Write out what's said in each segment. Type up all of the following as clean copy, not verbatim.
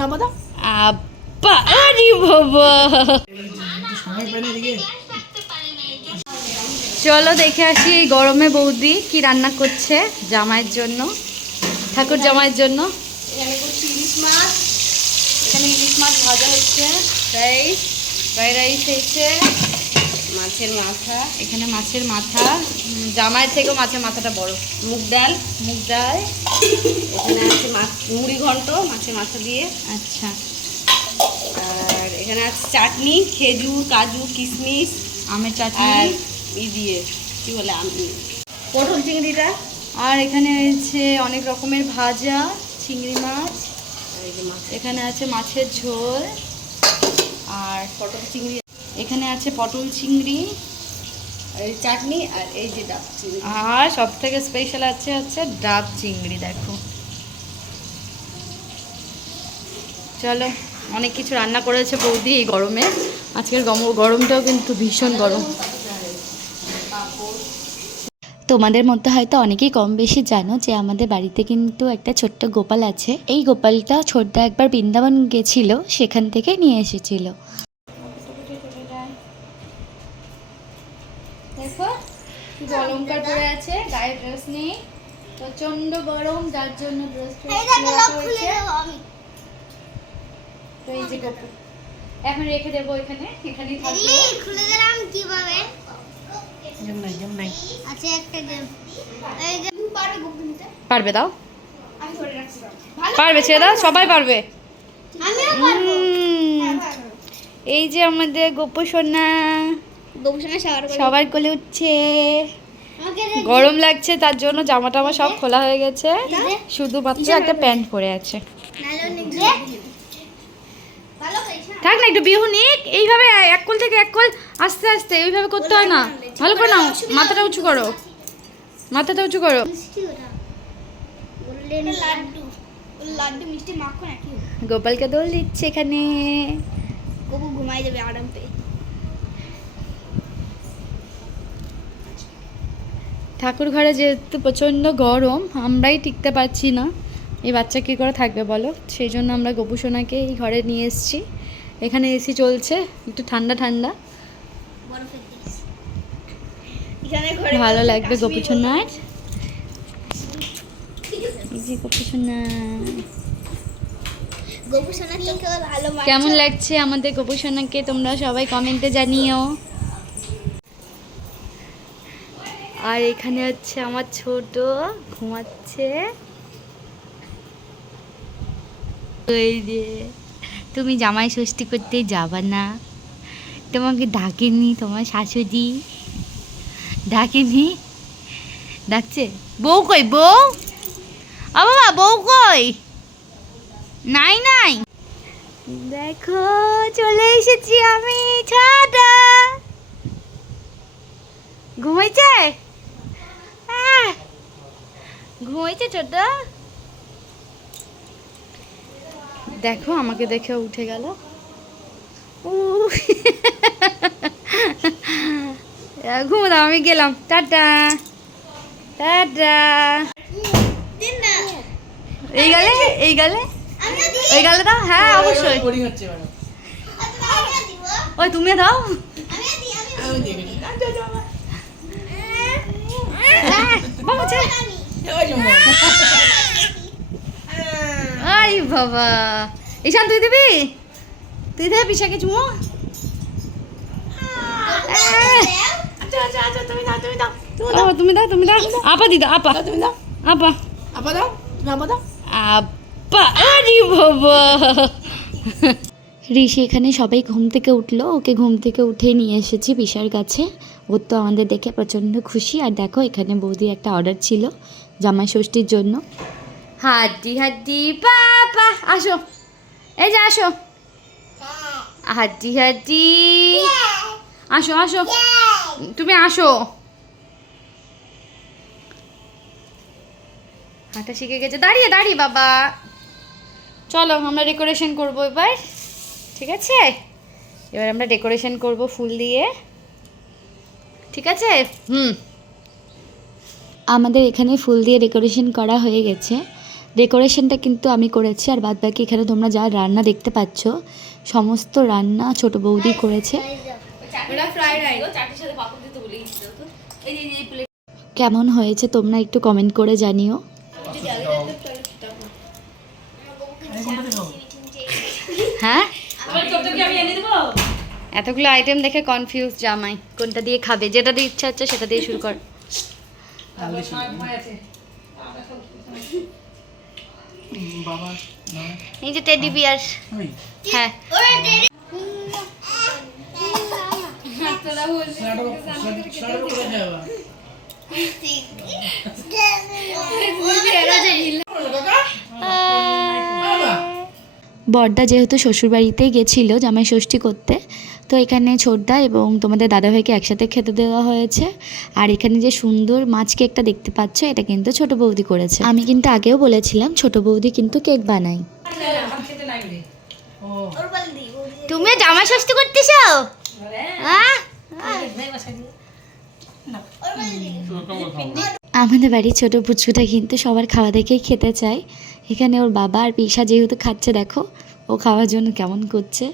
আব্বা আরে বাবা, চলো দেখে আসি এই গরমে বৌদি কি রান্না করছে জামাইয়ের জন্য, ঠাকুর জামাইয়ের জন্য। এখানে করছি ইলিশ মাছ, এখানে ইলিশ মাছ ভাজা হচ্ছে, রাইস, ফ্রাইড রাইস হয়েছে, মাছের মাথা, এখানে মাছের মাথা, জামাইয়ের থেকেও মাছের মাথাটা বড়, মুগ ডাল, মুগ ডাল, এখানে আছে মাছ মুড়ি ঘন্ট মাছের মাথা দিয়ে, আচ্ছা, আর এখানে আছে চাটনি, খেজুর, কাজু, কিশমিশ, আমের চাটনি আর ই দিয়ে কী বলে পটল চিংড়িটা, আর এখানে আছে অনেক রকমের ভাজা, চিংড়ি মাছ, এখানে আছে মাছের ঝোল, আর পটল চিংড়ি, এখানে আছে পটল চিংড়ি, এই চাটনি, আর এই যে ডাব চিংড়ি, আর সব থেকে স্পেশাল হচ্ছে ডাব চিংড়ি। দেখো চলো, অনেক কিছু রান্না করেছে বৌদি এই গরমে, আজকের গরমটাও কিন্তু ভীষণ গরম। তোমাদের মধ্যে হয়তো অনেকেই কম বেশি জানো যে আমাদের বাড়িতে কিন্তু একটা ছোট্ট গোপাল আছে। এই গোপালটা ছোটদা একবার বৃন্দাবন গেছিল, সেখান থেকে নিয়ে এসেছিল। দেখো শুধু অলংকার পরে আছে, গায়ে ড্রেস নেই, প্রচন্ড গরম, যার জন্য ড্রেস তো এই যে গোপাল এখন রেখে দেবো এখানে, এখানেই থাকবে। খুলে দিলাম কিভাবে? পারবে, দাও, পারবে, ছেড়ে দাও, সবাই পারবে। এই যে আমাদের গোপু সোনা সবার কোলে উঠছে, গরম লাগছে তার জন্য জামা টামা সব খোলা হয়ে গেছে, শুধুমাত্র একটা প্যান্ট পরে আছে। থাক না, একটু বিহু নিক, এইভাবে এক কোল থেকে এক কোল আস্তে আস্তে ওইভাবে করতে হয় না, ভালো করে নাও, মাথাটা উঁচু করো, মাথাটা উঁচু করো। গোপালকে দোল দিচ্ছে এখানে, ঘুমাই যাবে আরাম পেয়ে। ঠাকুর ঘরে যেহেতু প্রচণ্ড গরম, আমরাই টিকতে পারছি না, এই বাচ্চা কী করে থাকবে বলো, সেই জন্য আমরা গোপু সোনাকে এই ঘরে নিয়ে এসেছি। এখানে এসি চলছে, একটু ঠান্ডা ঠান্ডা, ভালো লাগবে গোপু সোনার। এই যে গোপু সোনা, কেমন লাগছে আমাদের গোপু সোনাকে তোমরা সবাই কমেন্টে জানিও। আর এখানে হচ্ছে আমার ছোট ঘুমাচ্ছে। এই যে তুমি জামাই ষষ্ঠী করতে যাবা না, তোমাকে ডাকেনি তোমার শাশুড়ি, ডাকেনি, ডাকছে বউ কই, বউ, ও বাবা বউ কই, নাই নাই, দেখো চলে এসেছি আমি, ছোট ঘুমাইছে, ঘুমাইছে ছোট, দেখো আমাকে দেখে উঠে গেল, ঘুমো দাও, আমি গেলাম, টাটা টাটা। এই গালে, এই গালে, ওই গালে দাও, হ্যাঁ অবশ্যই, ওই তুমি দাও, আই বাবা, ঈশান তুই দিবি, তুই দে পিসাকে চুমো, তুমি দাও, তুমি দাও, আপা দিদা, আপা তুমি দাও, আপা, আপা দাও, আপা দাও, আপা আরে বাবা। ঋষি এখানে সবাই ঘুম থেকে উঠলো, ওকে ঘুম থেকে উঠে নিয়ে এসেছি পিসার কাছে, ও তো আমাদের দেখে প্রচণ্ড খুশি। আর দেখো এখানে বৌদির একটা অর্ডার ছিল জামাই ষষ্ঠীর জন্য। হাড্ডি হাড্ডি পাপা, আসো, এই যে আসো, হাড্ডি হাড্ডি, আসো আসো, তুমি আসো, হাঁটা শিখে গেছে, দাঁড়িয়ে দাঁড়িয়ে বাবা, চলো আমরা ডেকোরেশন করবো এবার, ঠিক আছে, এবার আমরা ডেকোরেশন করব ফুল দিয়ে, ঠিক আছে, আমাদের এখানে ফুল দিয়ে ডেকোরেশন করা হয়ে গেছে। ডেকোরেশনটা কিন্তু আমি করেছি, আর বাদ বাকি এখানে তোমরা যা রান্না দেখতে পাচ্ছ সমস্ত রান্না ছোট বৌদি করেছে। কেমন হয়েছে তোমরা একটু কমেন্ট করে জানিও। হ্যাঁ, এতগুলো আইটেম দেখে কনফিউজ জামাই, কোনটা দিয়ে খাবে? যেটা দিয়ে ইচ্ছা হচ্ছে সেটা দিয়ে শুরু কর। এই যে টেডি বিয়ার। হ্যাঁ, বড়দা যেহেতু শ্বশুরবাড়িতেই গেছিলো জামাই ষষ্ঠী করতে, তো এখানে ছোটদা এবং তোমাদের দাদাভাইকে একসাথে খেতে দেওয়া হয়েছে। আর এখানে যে সুন্দর মাছ কেকটা দেখতে পাচ্ছ এটা কিন্তু ছোট বৌদি করেছে। আমি কিন্তু আগেও বলেছিলাম ছোট বৌদি কিন্তু কেক বানাই। তুমি জামাই ষষ্ঠী করতেছো? হ্যাঁ, আমাদের বাড়ির ছোট পুচকুটা কিন্তু সবার খাওয়া দেখেই খেতে চায়। এখানে ওর বাবা আর পিসা যেহেতু খাচ্ছে, দেখো ও খাওয়ার জন্য কেমন করছে।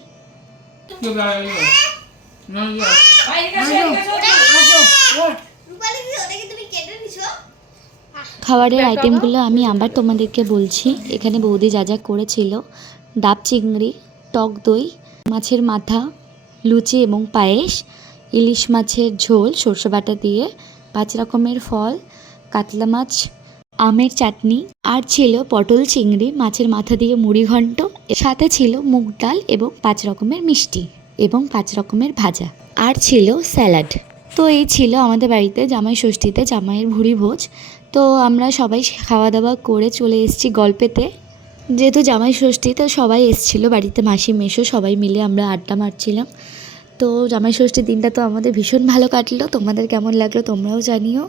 খাবারের আইটেমগুলো আমি আবার তোমাদেরকে বলছি। এখানে বৌদি যা যা করেছিল: ডাব চিংড়ি, টক দই, মাছের মাথা, লুচি এবং পায়েস, ইলিশ মাছের ঝোল সরষে বাটা দিয়ে, 5 রকমের ফল, কাতলা মাছ, আমের চাটনি, আর ছিল পটল চিংড়ি, মাছের মাথা দিয়ে মুড়ি ঘন্ট, সাথে ছিল মুগ ডাল এবং 5 রকমের মিষ্টি এবং 5 রকমের ভাজা, আর ছিল স্যালাড। তো এই ছিল আমাদের বাড়িতে জামাই ষষ্ঠীতে জামাইয়ের ভুরি ভোজ। তো আমরা সবাই খাওয়া দাওয়া করে চলে এসেছি গল্পেতে। যেহেতু জামাই ষষ্ঠী তো সবাই এসেছিলো বাড়িতে, মাসি মেশো সবাই মিলে আমরা আড্ডা মারছিলাম। তো জামাই ষষ্ঠীর দিনটা তো আমাদের ভীষণ ভালো কাটলো। তোমাদের কেমন লাগলো তোমরাও জানিও।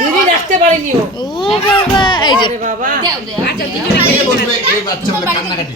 দিদি রাখতে পারিনি ও বাবা, এই যে বাবা বসবে এই বাচ্চা বলে কান্নাকাটি।